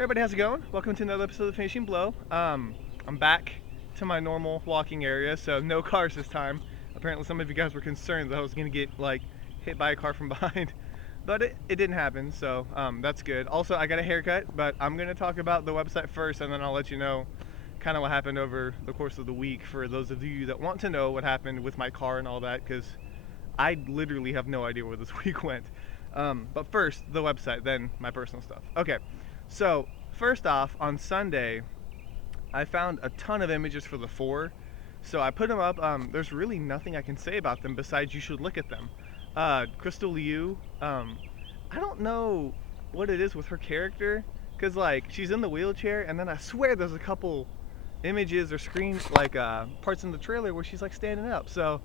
Everybody, how's it going? Welcome to another episode of Finishing Blow. I'm back to my normal walking area, so no cars this time. Apparently, some of you guys were concerned that I was gonna get hit by a car from behind, but it didn't happen, so that's good. Also, I got a haircut, but I'm gonna talk about the website first, and then I'll let you know kind of what happened over the course of the week for those of you that want to know what happened with my car and all that, because I literally have no idea where this week went. But first, the website, then my personal stuff. Okay, so first off, on Sunday, I found a ton of images for the four. So I put them up. There's really nothing I can say about them besides you should look at them. Crystal Liu, I don't know what it is with her character, because she's in the wheelchair, and then I swear there's a couple images or screen parts in the trailer where she's standing up. So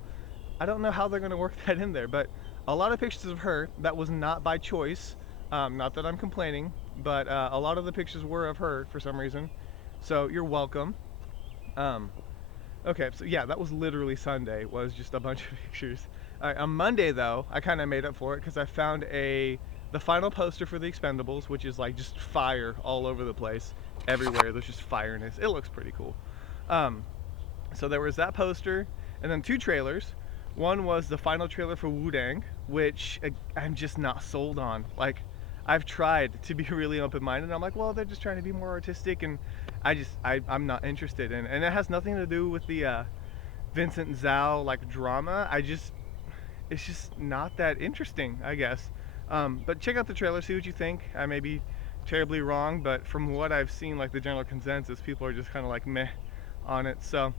I don't know how they're gonna work that in there, but a lot of pictures of her. That was not by choice. Not that I'm complaining, but a lot of the pictures were of her for some reason. So you're welcome. Um, okay, so yeah, that was literally Sunday. Was just a bunch of pictures. All right, on Monday though, I kind of made up for it because I found the final poster for the Expendables, which is just fire all over the place, everywhere. There's just fireness. It looks pretty cool. Um, so there was that poster, and then two trailers. One was the final trailer for Wudang, which I'm just not sold on. I've tried to be really open-minded. I'm like, well, they're just trying to be more artistic, and I'm not interested in. And it has nothing to do with the Vincent Zhao drama. It's just not that interesting, I guess. But check out the trailer, see what you think. I may be terribly wrong, but from what I've seen, the general consensus, people are just kind of meh on it. So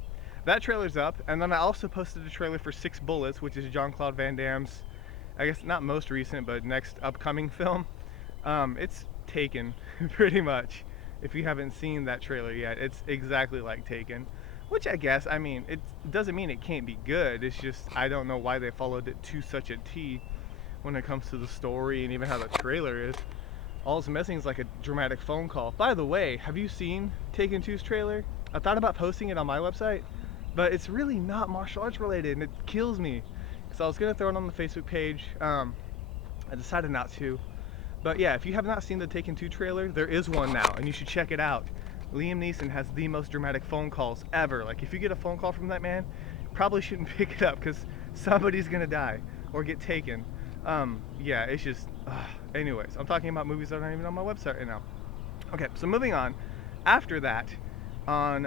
that trailer's up, and then I also posted a trailer for Six Bullets, which is Jean-Claude Van Damme's, I guess not most recent, but next upcoming film. It's Taken, pretty much. If you haven't seen that trailer yet, it's exactly like Taken, which I guess, it doesn't mean it can't be good. It's just I don't know why they followed it to such a T when it comes to the story and even how the trailer is. All it's missing is a dramatic phone call. By the way, have you seen Taken 2's trailer? I thought about posting it on my website, but it's really not martial arts related, and it kills me. So I was gonna throw it on the Facebook page. I decided not to. But yeah, if you have not seen the Taken 2 trailer, there is one now, and you should check it out. Liam Neeson has the most dramatic phone calls ever. If you get a phone call from that man, probably shouldn't pick it up because somebody's gonna die or get taken. Yeah, it's just. Anyways, I'm talking about movies that aren't even on my website right now. Okay, so moving on. After that, on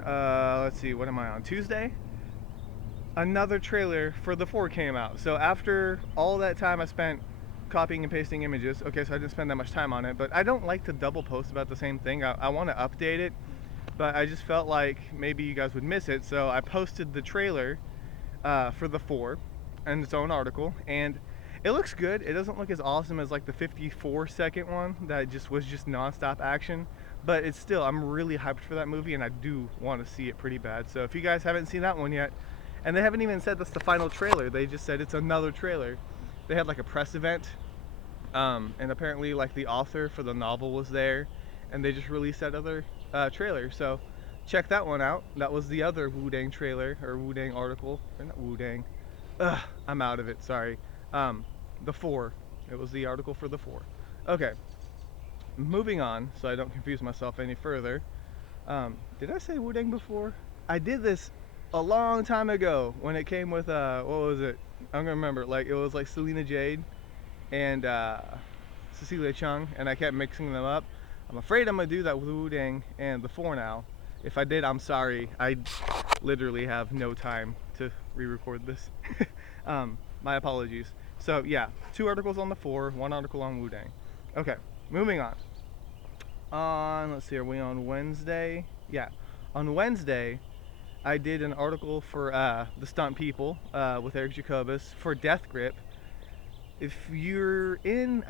let's see, what am I on? Tuesday? Another trailer for The Four came out. So after all that time I spent copying and pasting images, okay, so I didn't spend that much time on it, but I don't like to double post about the same thing. I want to update it, but I just felt like maybe you guys would miss it, so I posted the trailer for The Four in its own article, and it looks good. It doesn't look as awesome as the 54-second one that was just non-stop action, but it's still, I'm really hyped for that movie, and I do want to see it pretty bad. So if you guys haven't seen that one yet, and they haven't even said that's the final trailer, they just said it's another trailer. They had a press event, and apparently the author for the novel was there, and they just released that other trailer. So check that one out. That was the other Wudang trailer, or Wudang article, or not Wudang. I'm out of it, sorry. The Four. It was the article for The Four. Okay, moving on, so I don't confuse myself any further. Did I say Wudang before? I did this a long time ago when it came with, what was it? I'm gonna remember. It was Selena Jade and Cecilia Chung, and I kept mixing them up. I'm afraid I'm gonna do that with Wudang and The Four now. If I did, I'm sorry. I literally have no time to re-record this. My apologies. So yeah, 2 articles on The Four, 1 article on Wudang. Okay, moving on. Let's see, are we on Wednesday? Yeah, on Wednesday, I did an article for The Stunt People with Eric Jacobus for Death Grip. If you're in,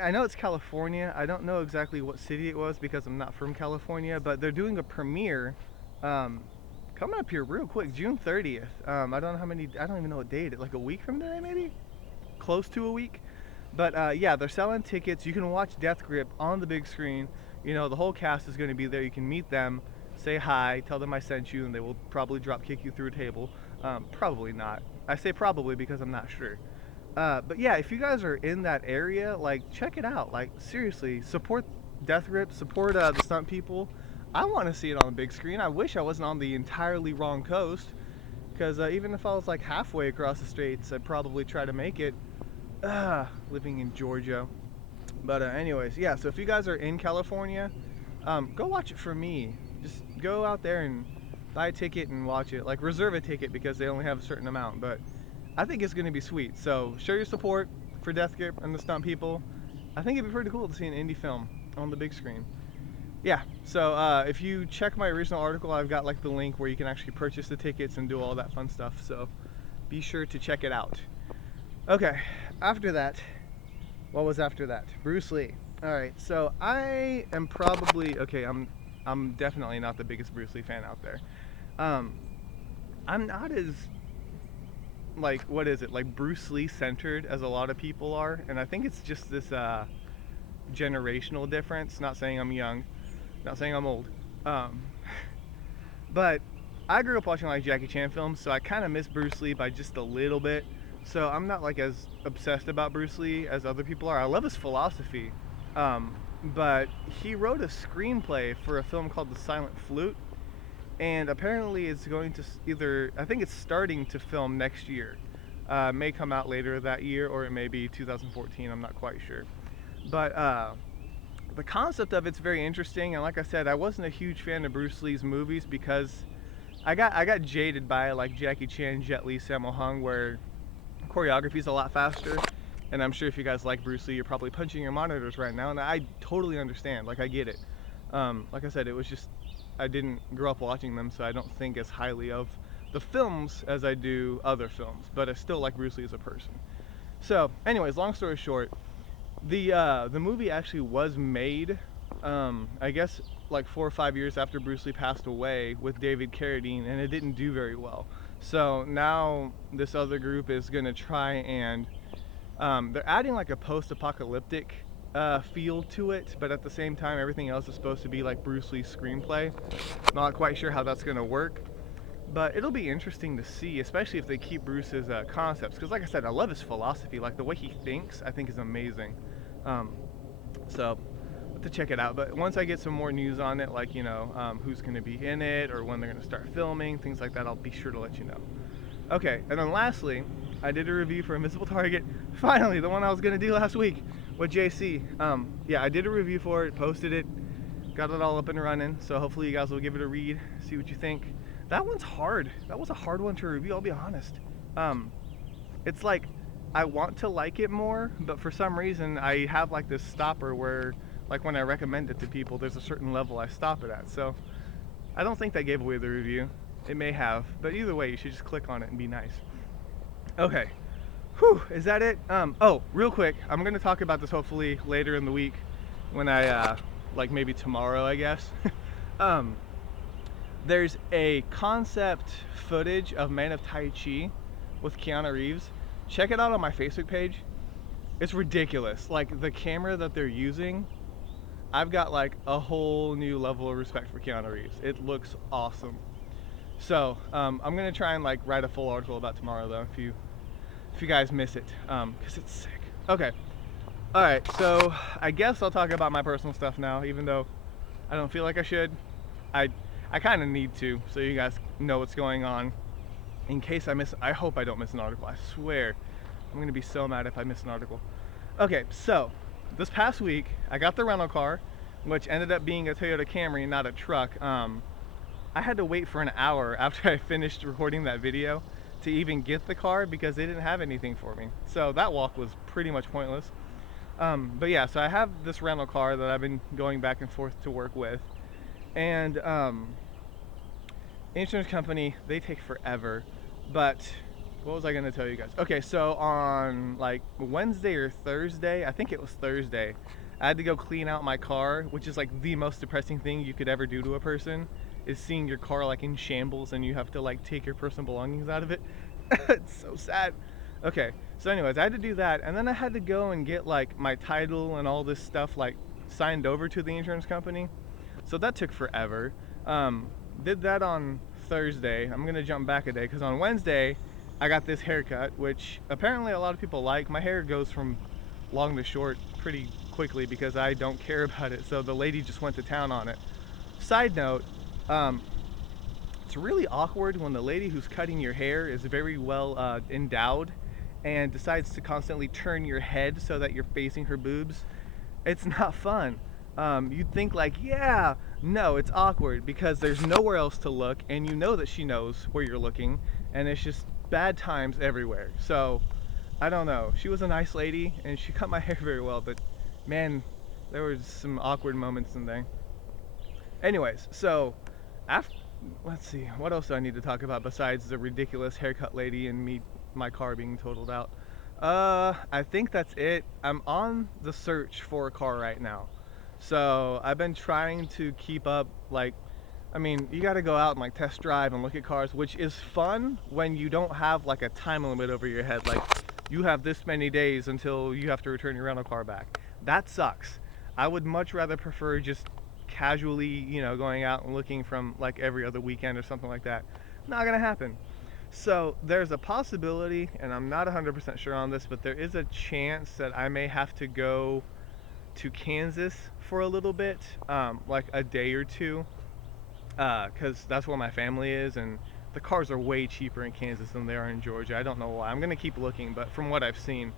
I know it's California. I don't know exactly what city it was because I'm not from California, but they're doing a premiere coming up here real quick, June 30th. I don't even know what date, a week from today maybe? Close to a week. But yeah, they're selling tickets. You can watch Death Grip on the big screen. The whole cast is going to be there. You can meet them, say hi, tell them I sent you, and they will probably drop kick you through a table. Probably not. I say probably because I'm not sure. But yeah, if you guys are in that area, check it out. Seriously, support Death Grip, support the stunt people. I want to see it on the big screen. I wish I wasn't on the entirely wrong coast, because even if I was like halfway across the states, I'd probably try to make it. Living in Georgia. But anyways, yeah, so if you guys are in California, go watch it for me. Just go out there and buy a ticket and watch it. Like, reserve a ticket because they only have a certain amount. But I think it's going to be sweet. So show your support for Death Grip and the stunt people. I think it'd be pretty cool to see an indie film on the big screen. Yeah, so if you check my original article, I've got like the link where you can actually purchase the tickets and do all that fun stuff. So be sure to check it out. Okay, after that, what was after that? Bruce Lee. All right, so I am probably okay. I'm definitely not the biggest Bruce Lee fan out there. I'm not as like, what is it, like Bruce Lee centered as a lot of people are, and I think it's just this generational difference. Not saying I'm young, not saying I'm old, but I grew up watching like Jackie Chan films, so I kind of miss Bruce Lee by just a little bit. So I'm not like as obsessed about Bruce Lee as other people are. I love his philosophy, but he wrote a screenplay for a film called The Silent Flute, and apparently it's going to either, I think it's starting to film next year. May come out later that year, or it may be 2014, I'm not quite sure. But the concept of it's very interesting, and like I said, I wasn't a huge fan of Bruce Lee's movies because I got jaded by like Jackie Chan, Jet Li, Sammo Hung, where choreography is a lot faster. And I'm sure if you guys like Bruce Lee, you're probably punching your monitors right now, and I totally understand. Like, I get it. Like I said, it was just I didn't grow up watching them, so I don't think as highly of the films as I do other films. But I still like Bruce Lee as a person. So, anyways, long story short, the movie actually was made, I guess, like 4 or 5 years after Bruce Lee passed away with David Carradine, and it didn't do very well. So now this other group is gonna try and they're adding like a post-apocalyptic feel to it, but at the same time everything else is supposed to be like Bruce Lee's screenplay. Not quite sure how that's gonna work, but it'll be interesting to see, especially if they keep Bruce's concepts, because like I said, I love his philosophy. Like, the way he thinks, I think, is amazing. So I'll have to check it out. But once I get some more news on it, like, you know, who's going to be in it or when they're going to start filming, things like that, I'll be sure to let you know. Okay, and then lastly, I did a review for Invisible Target. Finally, the one I was going to do last week with JC. Yeah, I did a review for it, posted it, got it all up and running. So hopefully you guys will give it a read, see what you think. That one's hard. That was a hard one to review, I'll be honest. It's like, I want to like it more, but for some reason I have like this stopper where, like, when I recommend it to people, there's a certain level I stop it at. So I don't think that gave away the review. It may have, but either way, you should just click on it and be nice. Okay. Whew, is that it? Oh, real quick, I'm gonna talk about this hopefully later in the week when I, like maybe tomorrow, I guess. There's a concept footage of Man of Tai Chi with Keanu Reeves. Check it out on my Facebook page. It's ridiculous. Like, the camera that they're using, I've got like a whole new level of respect for Keanu Reeves. It looks awesome. So I'm gonna try and like write a full article about tomorrow though, if you guys miss it, because it's sick. Okay. All right. So I guess I'll talk about my personal stuff now, even though I don't feel like I should. I kind of need to, so you guys know what's going on. In case I miss, I hope I don't miss an article. I swear, I'm gonna be so mad if I miss an article. Okay, so this past week I got the rental car, which ended up being a Toyota Camry, not a truck. I had to wait for an hour after I finished recording that video to even get the car because they didn't have anything for me. So that walk was pretty much pointless. But yeah, so I have this rental car that I've been going back and forth to work with, and insurance company, they take forever. But what was I gonna tell you guys? Okay, so on like Wednesday or Thursday, I think it was Thursday, I had to go clean out my car, which is like the most depressing thing you could ever do to a person, is seeing your car like in shambles and you have to like take your personal belongings out of it. It's so sad. Okay, so anyways, I had to do that, and then I had to go and get like my title and all this stuff like signed over to the insurance company. So that took forever. Did that on Thursday. I'm gonna jump back a day because on Wednesday I got this haircut, which apparently a lot of people like. My hair goes from long to short pretty quickly because I don't care about it. So the lady just went to town on it. Side note, um, it's really awkward when the lady who's cutting your hair is very well endowed and decides to constantly turn your head so that you're facing her boobs. It's not fun. You'd think like, yeah, no, it's awkward because there's nowhere else to look and you know that she knows where you're looking, and it's just bad times everywhere. So I don't know. She was a nice lady and she cut my hair very well, but man, there was some awkward moments in there. Anyways, so after, let's see, what else do I need to talk about besides the ridiculous haircut lady and my car being totaled out? I think that's it. I'm on the search for a car right now. So I've been trying to keep up, like, I mean, you got to go out and like test drive and look at cars, which is fun when you don't have like a time limit over your head. Like, you have this many days until you have to return your rental car back. That sucks. I would much rather prefer just casually, going out and looking from like every other weekend or something like that. Not gonna happen. So there's a possibility, and I'm not 100% sure on this, but there is a chance that I may have to go to Kansas for a little bit, like a day or two, because that's where my family is, and the cars are way cheaper in Kansas than they are in Georgia. I don't know why. I'm gonna keep looking, but from what I've seen.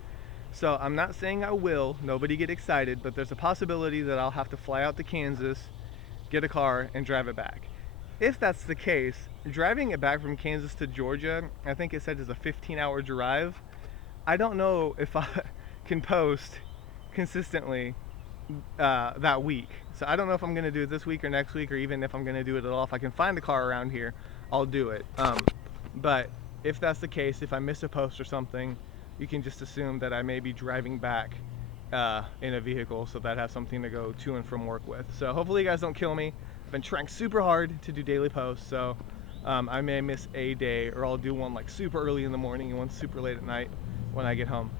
So I'm not saying I will, nobody get excited, but there's a possibility that I'll have to fly out to Kansas, get a car, and drive it back. If that's the case, driving it back from Kansas to Georgia, I think it said is a 15-hour drive. I don't know if I can post consistently that week. So I don't know if I'm going to do it this week or next week, or even if I'm going to do it at all. If I can find the car around here, I'll do it. But if that's the case, if I miss a post or something, you can just assume that I may be driving back in a vehicle, so that I have something to go to and from work with. So hopefully you guys don't kill me. I've been trying super hard to do daily posts, so I may miss a day, or I'll do one like super early in the morning and one super late at night when I get home.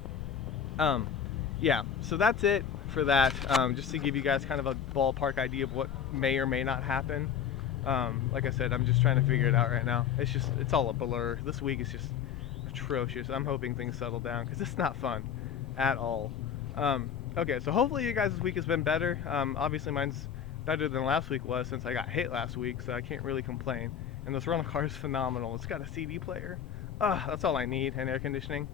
Yeah, so that's it for that. Just to give you guys kind of a ballpark idea of what may or may not happen. Like I said, I'm just trying to figure it out right now. It's all a blur. This week is just atrocious. I'm hoping things settle down because it's not fun at all. Okay, so hopefully you guys' week has been better. Obviously mine's better than last week was, since I got hit last week, so I can't really complain. And this rental car is phenomenal. It's got a CD player. That's all I need, and air conditioning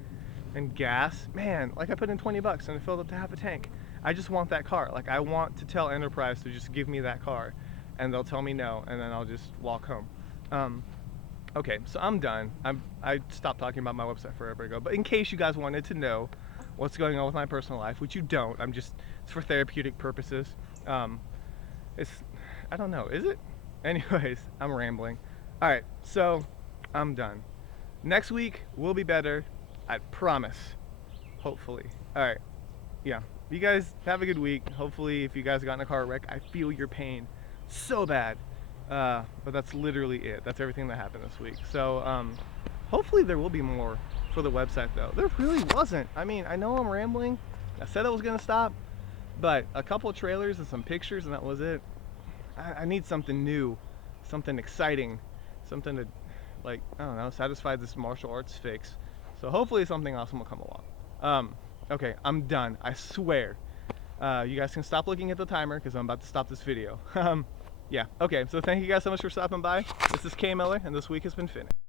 and gas. Man, like I put in 20 bucks and it filled up to half a tank. I just want that car. Like, I want to tell Enterprise to just give me that car, and they'll tell me no, and then I'll just walk home. Okay, so I'm done. I stopped talking about my website forever ago, but in case you guys wanted to know what's going on with my personal life, which you don't, it's for therapeutic purposes. I don't know, is it? Anyways, I'm rambling. Alright, so I'm done. Next week will be better, I promise. Hopefully. Alright, yeah. You guys have a good week. Hopefully, if you guys got in a car wreck, I feel your pain so bad. But that's literally it. That's everything that happened this week. So, hopefully there will be more for the website, though. There really wasn't. I mean, I know I'm rambling. I said I was going to stop, but a couple of trailers and some pictures, and that was it. I need something new, something exciting, something to, like, I don't know, satisfy this martial arts fix. So hopefully something awesome will come along. Okay, I'm done. I swear. You guys can stop looking at the timer because I'm about to stop this video. Yeah, okay, so thank you guys so much for stopping by. This is K Miller, and this week has been finished.